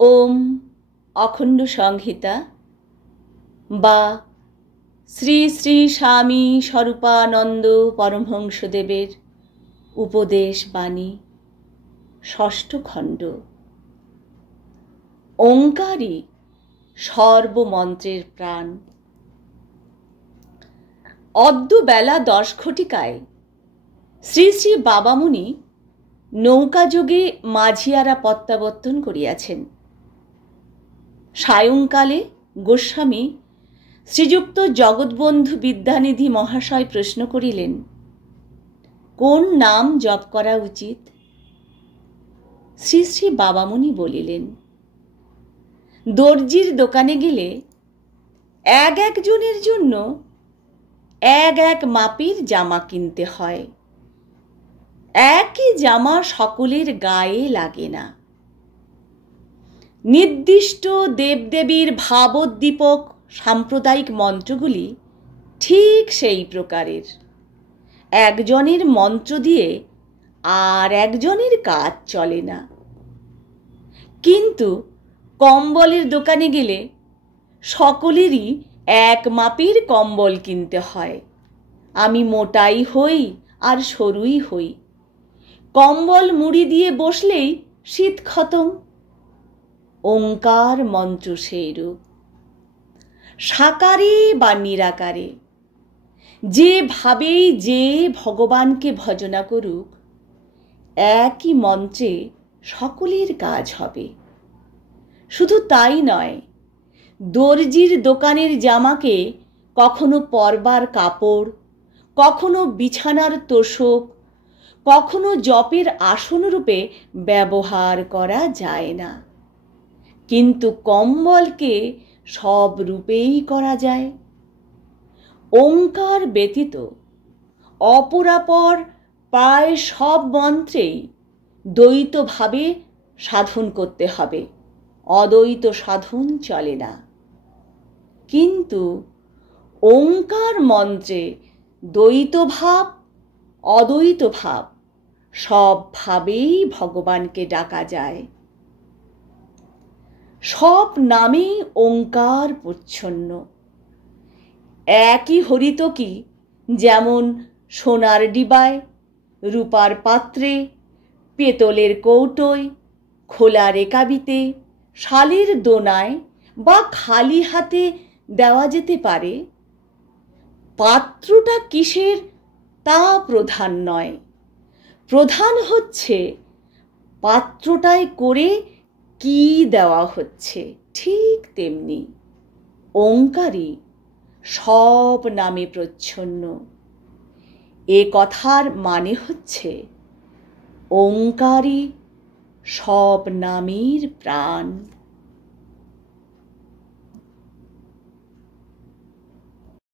ওম অখণ্ড সংহিতা বা শ্রী শ্রী স্বামী স্বরূপানন্দ পরমহংসদেবের উপদেশ বাণী ষষ্ঠ খণ্ড। ওঙ্কারই সর্বমন্ত্রের প্রাণ। অদ্য বেলা 10 ঘটিকায় শ্রী শ্রী বাবামুনি নৌকাযোগে মাঝিয়ারা প্রত্যাবর্তন করিয়াছেন। সায়ংকালে গোস্বামী শ্রীযুক্ত জগৎবন্ধু বিদ্যানিধি মহাশয় প্রশ্ন করিলেন, কোন নাম জপ করা উচিত? শ্রী শ্রী বাবামুনি বলিলেন, দর্জির দোকানে গেলে এক একজনের জন্য এক এক মাপের জামা কিনতে হয়। একই জামা সকলের গায়ে লাগে না। নির্দিষ্ট দেবদেবীর ভাবোদ্দীপক সাম্প্রদায়িক মন্ত্রগুলি ঠিক সেই প্রকারের। একজনের মন্ত্র দিয়ে আর একজনের কাজ চলে না। কিন্তু কম্বলের দোকানে গেলে সকলেরই এক মাপের কম্বল কিনতে হয়। আমি মোটাই হই আর সরুই হই, কম্বল মুড়ি দিয়ে বসলেই শীত খতম। ওঙ্কার মন্ত্র সেইরূপ। সাকারে বা নিরাকারে যেভাবেই যে ভগবানকে ভজনা করুক, একই মন্ত্রে সকলের কাজ হবে। শুধু তাই নয়, দর্জির দোকানের জামাকে কখনো পরবার কাপড়, কখনো বিছানার তোষক, কখনো জপের আসন রূপে ব্যবহার করা যায় না। কিন্তু কম্বলকে সব রূপেই করা যায়। ওঙ্কার ব্যতীত অপরাপর প্রায় সব মন্ত্রেই দ্বৈতভাবে সাধন করতে হবে, অদ্বৈত সাধন চলে না। কিন্তু ওঙ্কার মন্ত্রে দ্বৈত ভাব, অদ্বৈত ভাব সব ভাবেই ভগবানকে ডাকা যায়। সব নামেই ওঙ্কার প্রচ্ছন্ন। একই হরিতকি যেমন সোনার ডিবায়, রূপার পাত্রে, পেতলের কৌটোয়, খোলা রেকাবিতে, শালের দোনায় বা খালি হাতে দেওয়া যেতে পারে। পাত্রটা কিসের তা প্রধান নয়, প্রধান হচ্ছে পাত্রটায় করে কি দেওয়া হচ্ছে। ঠিক তেমনি ওঙ্কারই সব নামে প্রচ্ছন্ন। এ কথার মানে হচ্ছে ওঙ্কারই সব নামের প্রাণ।